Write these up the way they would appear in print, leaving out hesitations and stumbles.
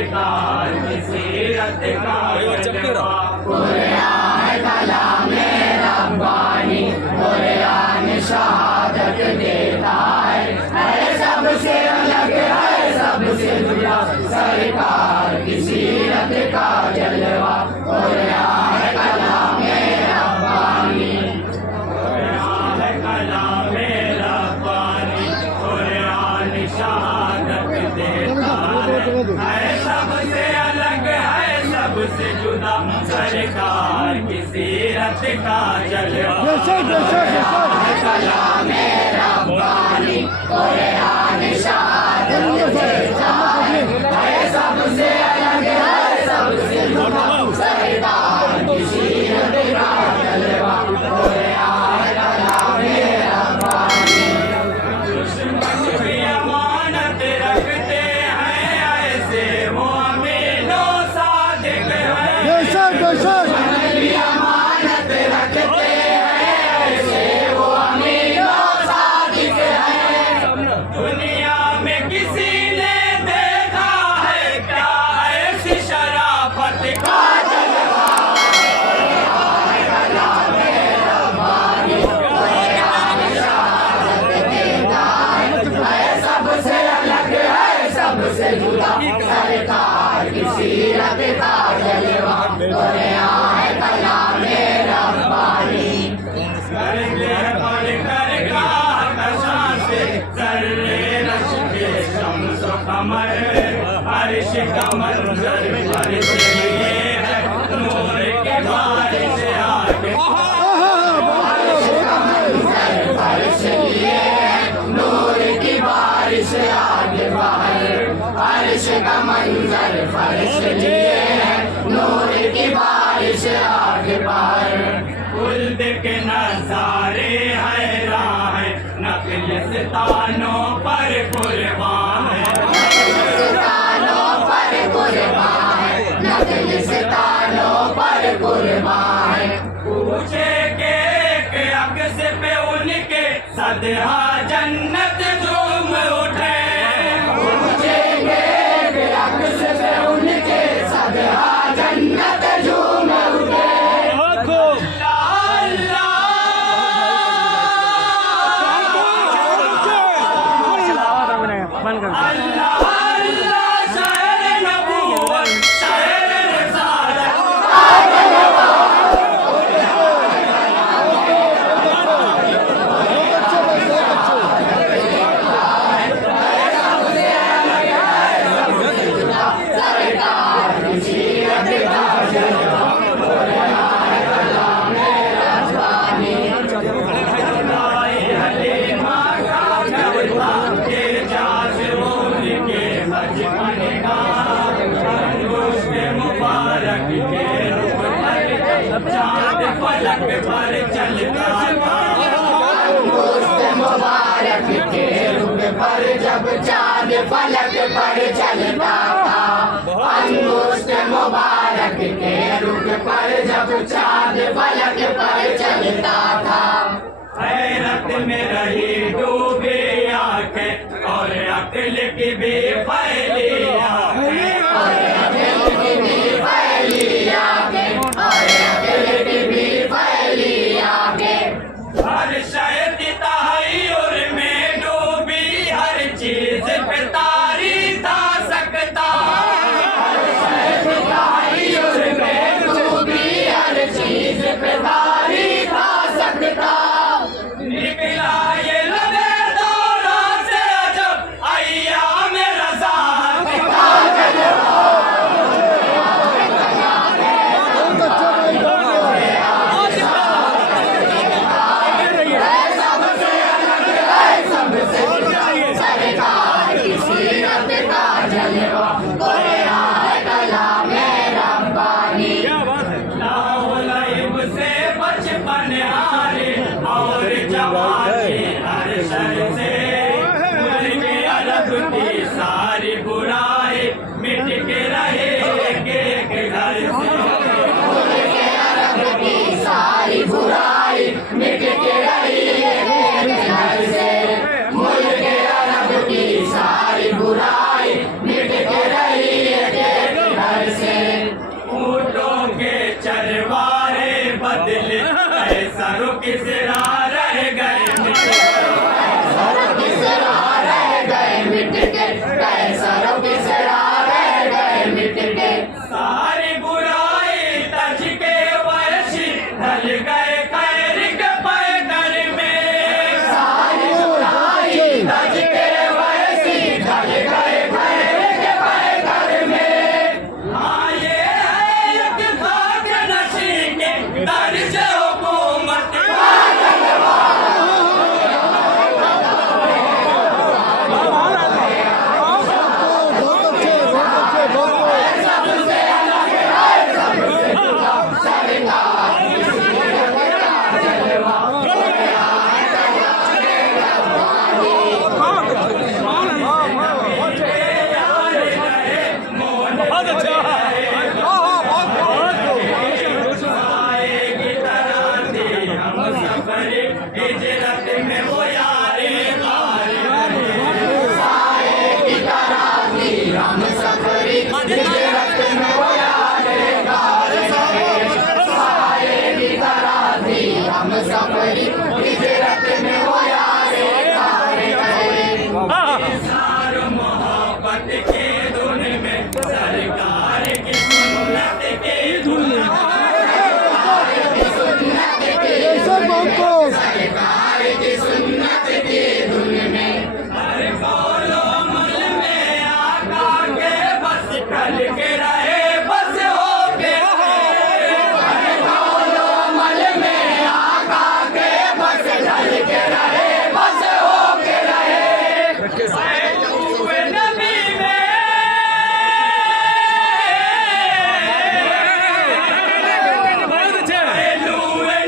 सरकार की सीरत का जलवा कुरान कलामे रब्बानी कुरान शहादत देता है सबसे अलग है सबसे जुदा सरकार की सीरत का जलवा कुरान कलामे रब्बानी कुरान कलामे रब्बानी कुरान शहादत देता है सबसे अलग है सबसे जुदा सरकार की सीरत का जलवा कलामे रब्बानी कुरान शहादत देता है सबसे अलग है सबसे जुदा सरकार की सीरत का जलवा कुरान कलामे रब्बानी दुश्मन की अमानत रखते हैं ऐसे मोमिनो सादिक हैं अमानत रखते हैं ऐसे वो अमीनो सादिक हैं दुनिया में किसी ने देखा है क्या ऐसी शराफत का जलवा सबसे अलग है सबसे जुदा सरकार की सीरत का जलवा कुरान कलामे रब्बानी करले पढ़ कर गाह कशां से सर्रे रश के शम्स कमर अर्श का मंजर फर्श ये है नूर के बारिश आके बारिश लिए नूर की बारिश आगे बाहर बारिश का मंजर फर्श लिए नूर की बारिश आगे बाहर कुल्द के नजारे हैरान है नकल सितानों पर कुर्बान है सितारों पर कुर्बान है नकल सितारों पर कुर्बान है पूछे के एक अक्स पे उनके सदहा जन्नत झूम उठे पूछेंगे कि अक्स पे उनके सदहा जन्नत झूम उठे अल्लाह अल्लाह शहर नबूवत शहर रिसालत सरकार की सीरत का जलवा कुरान कलामे रब्बानी आई हलीमा का करता के जाज उनके बचपन का अंगूठ मुबारक के रुख पर चांद फलक पर चलता था अंगूठ मुबारक के रुख पर जब चांद फलक पर चलता था अंगूठ मुबारक के रुख पर जब चांद फलक पर चलता था हैरत में रही डूबी आंखें और अक्ल की भी फैली आंखें और अकल की भी फैली आंखें और अकल की भी फैली आंखें हर शय तहय्युर में डूबी हर चीज पे तारी था सकता तारीर में डूबी हर चीज पे तारी था सकता निकला ये लबे दौरा से अजब अय्याम रज़ा बहुत अच्छा आएगी तराती हम सफर हिजरत में वो यारे आएगी तराती हम सफर हिजरत में वो यारे आएगी तराती हम सफर हिजरत में वो यारे सार मोहब्बत के धुन में सरकार की सुन्नत के धुन में सरकार की सुन्नत की धुन में अरे बोलो मल में आका के बस कल के रहे बस हो के अरे बोलो मल में आका के बस कल के रहे बस हो के रहे नबी में बहुत अच्छे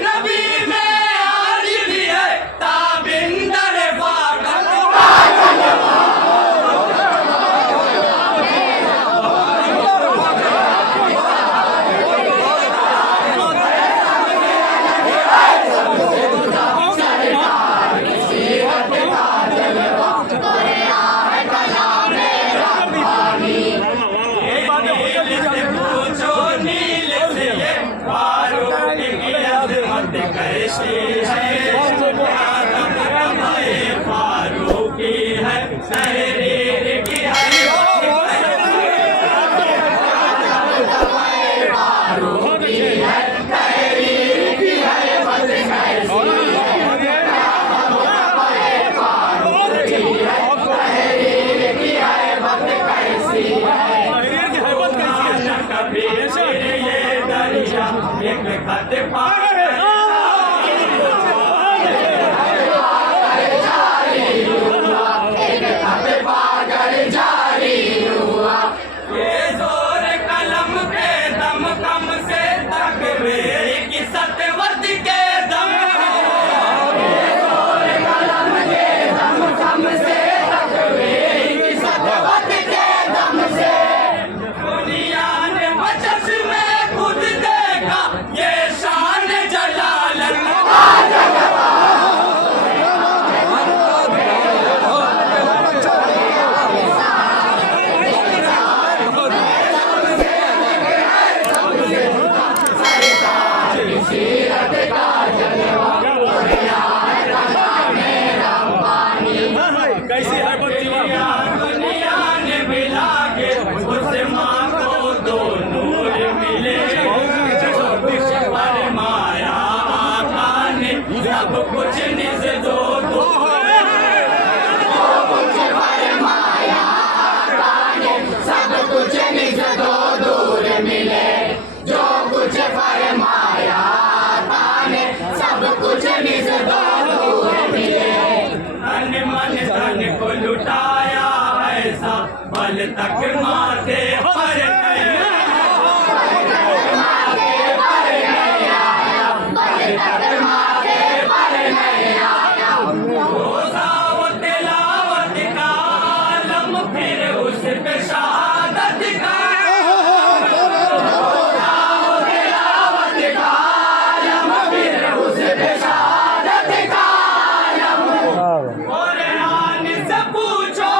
नबी में आज भी है ताबिंदर फाटक पूछो नील से ये फारूक की अजमत कैसी है फारूकी है तहरीर की फारूकी है तहरीर की है बस कैसी तहरीर की है बस कैसी कभी ये दरिया एक खत पार एक खत पाकर जारी हुआ ये जोर कलम के दम कम से तकबीर की सतवत के दम ये जोर कलम के दम कम से तकबीर की सतवत के दम से दुनिया ने बचस में खुद देखा ये शान जलालत सीरत का जलवा कैसी है बच्ची दुनिया ने मिला के उस्मान को दो नूर मिले फरमाया आका ने सब कुछ निज दो दो कुछ फरमाया आका ने सब कुछ निज दो दूर मिले जो कुछ फरमाया आका ने सब कुछ निज दो दूर मिले तन मन धन को लुटाया ऐसा बल तक माथे पर नहीं आया रोज़ा व तिलावत का आलम फिर उस पे शहादत का रोज़ा व तिलावत का आलम फिर उस पे शहादत का आलम कुरान से पूछो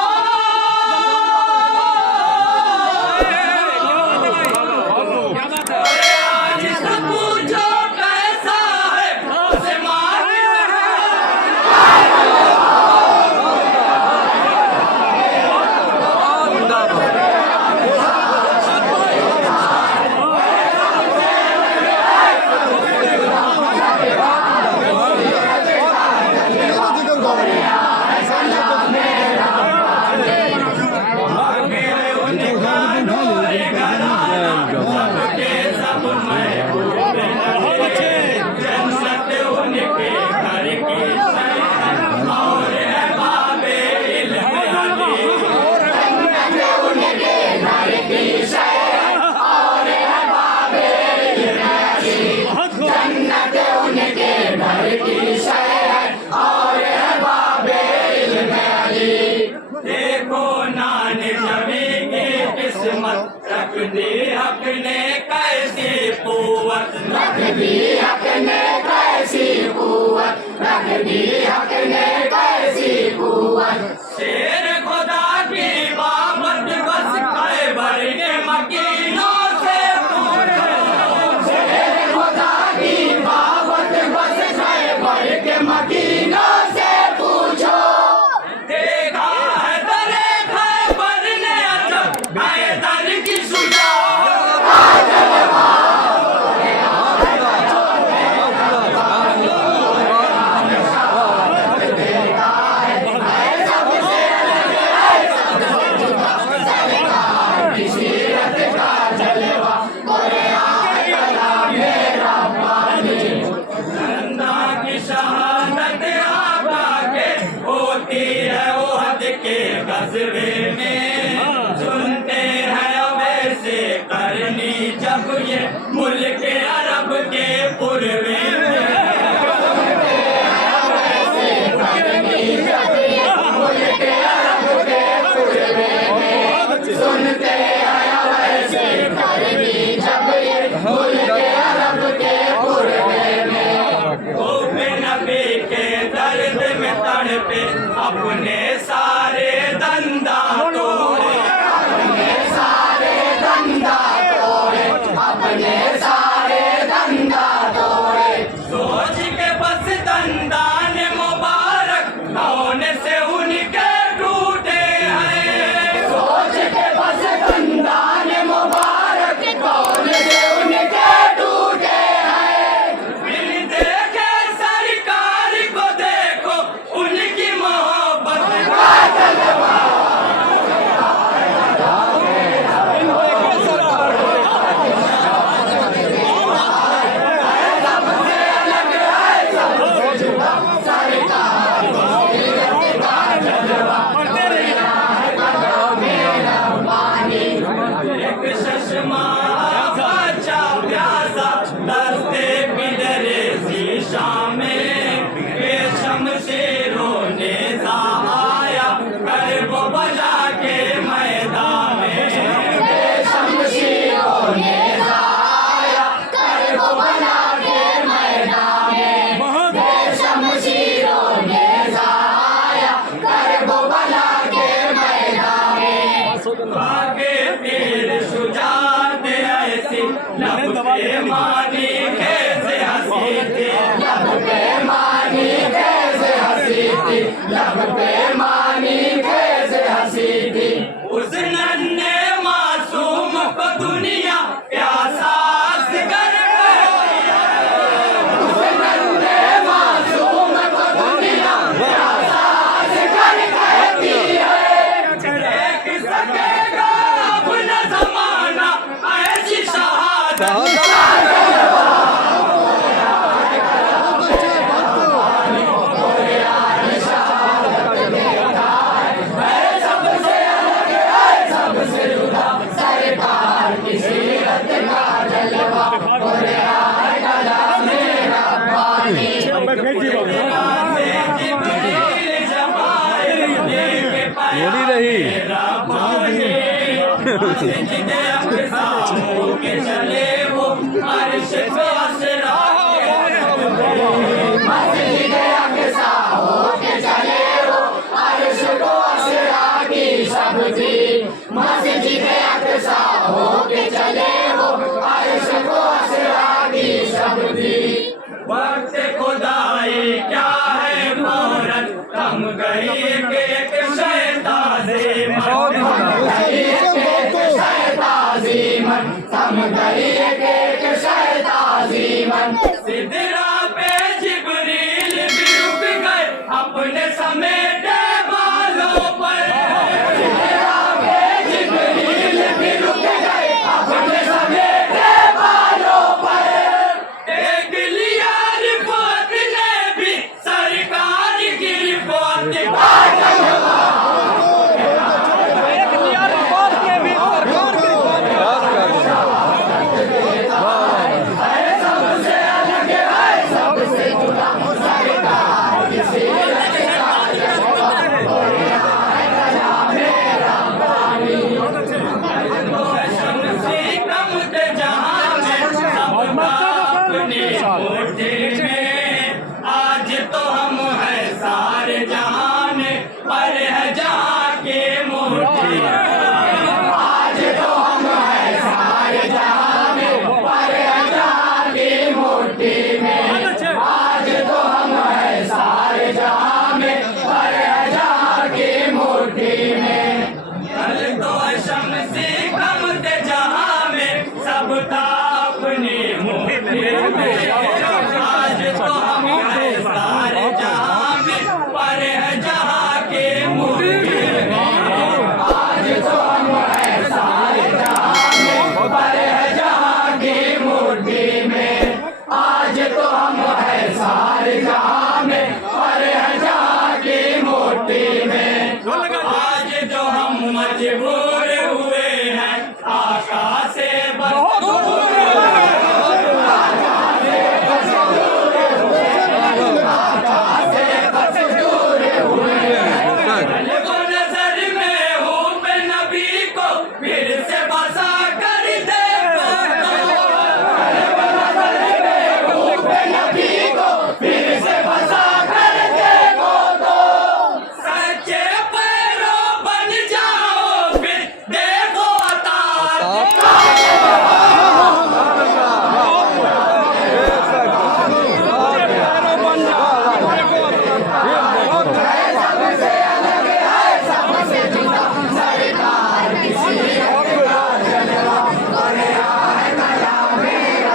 कुवत रख दी हक ने कैसी कुवत रख दी हक ने कैसी कुवत रख दी हक ने कैसी कुवत शेर खुदा की बाबत बस खैबर के मकीनों से पूछो शेर खुदा की बाबत बस खैबर के मकीनों से पूछो देखा है दरे खैबर ने अजब हैदर की सुजा नंदा की शहादत आका के होती है ओहद के गजबे में सुनते हैं वैसे करनी जब ये मुल्क अरब के पूर्वे में सुनते हैं वैसे करनी जब ये मुल्क अरब के पूर्वे में खूब नबी के दर्द में तड़पे अपने सारे दंदा तोड़े अपने सारे धंधा तोड़े अपने सारे धंधा तोड़े सोच के बस दंदान मुबारक कौन से उनके टूटे हैं सोच के बस धंधान मुबारक कौन से उनके टूटे हैं बिन देखे सरकार को देखो उनकी मोहब्बत एक चश्मा बचा प्यासा दस्ते पिदरे शीशा में शमशीरों ने आया कर वो बजा के मैदान में शमशीरों ने आया कर वो बना के मैदान में शमशीरों ने आया कर वो बना के मैदान में आगे तीर शुजात ऐसी लब पे मानी कैसे हंसी थी लब पे मानी कैसे हंसी थी लब पे मानी कैसे हंसी थी उस नन्हे मासूम को दुनिया प्यासा कर नन्हे मासूम को दुनिया प्यासा कर कहती है देख सकेगा अपना जमाना ऐसी शहादत सरकार की सीरत का जलवा बोले आए गला मेरा पानी जोड़ी रही चले वो अर्श पे असरा मस्जिद अक़सा होके चले वो अर्श को असरा की सब्जी मस्जिद अक़सा होके चले वो अर्श को असरा की सब्जी वक्त खुदाई क्या है फौरन थम गई एक शैताज़े शैताज़ी मन थम गई एक शैताज़ी मन